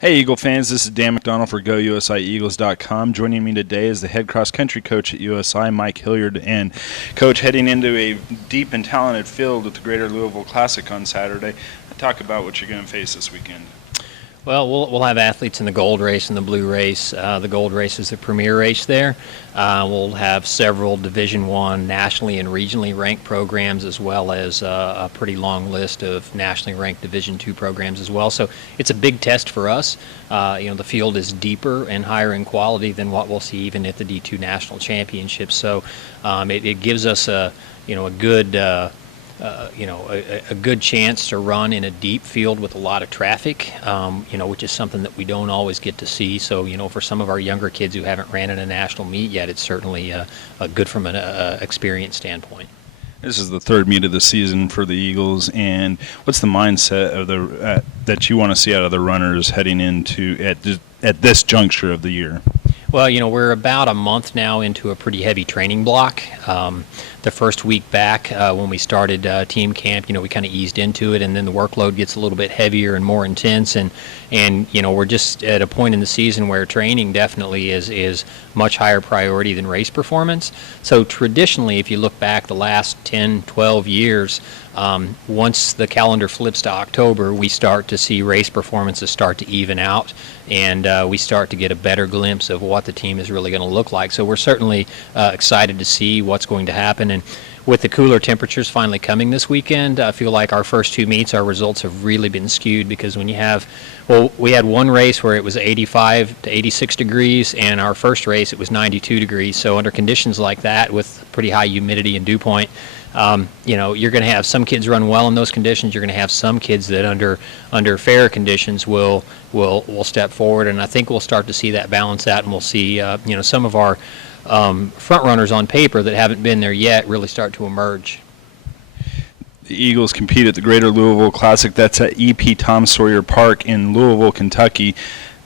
Hey Eagle fans, this is Dan McDonald for GoUSIEagles.com. Joining me today is the head cross-country coach at USI, Mike Hilliard. And Coach, heading into a deep and talented field with the Greater Louisville Classic on Saturday, talk about what you're going to face this weekend. Well, we'll have athletes in the gold race and the blue race. The gold race is the premier race there. We'll have several Division I nationally and regionally ranked programs, as well as a pretty long list of nationally ranked Division II programs as well. So it's a big test for us. The field is deeper and higher in quality than what we'll see even at the D2 National Championships. So it gives us a good chance to run in a deep field with a lot of traffic, which is something that we don't always get to see. So, for some of our younger kids who haven't ran in a national meet yet, it's certainly good from an experience standpoint. This is the third meet of the season for the Eagles, and what's the mindset of that you want to see out of the runners heading into at this juncture of the year? Well, we're about a month now into a pretty heavy training block. The first week back when we started team camp, we kind of eased into it, and then the workload gets a little bit heavier and more intense, and we're just at a point in the season where training definitely is much higher priority than race performance. So traditionally, if you look back the last 10, 12 years, once the calendar flips to October, we start to see race performances start to even out, and we start to get a better glimpse of what the team is really going to look like. So we're certainly excited to see what's going to happen. And with the cooler temperatures finally coming this weekend, I feel like our first two meets, our results have really been skewed, because when you have, we had one race where it was 85 to 86 degrees, and our first race it was 92 degrees. So under conditions like that, with pretty high humidity and dew point, you're going to have some kids run well in those conditions. You're going to have some kids that under fair conditions will step forward, and I think we'll start to see that balance out, and we'll see some of our front runners on paper that haven't been there yet really start to emerge. The Eagles compete at the Greater Louisville Classic. That's at EP Tom Sawyer Park in Louisville, Kentucky,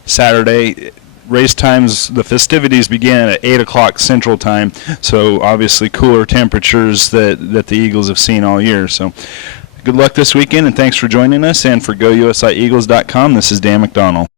Saturday. Race times, the festivities begin at 8 o'clock Central Time, so obviously cooler temperatures that the Eagles have seen all year. So good luck this weekend, and thanks for joining us. And for GoUSIEagles.com, this is Dan McDonald.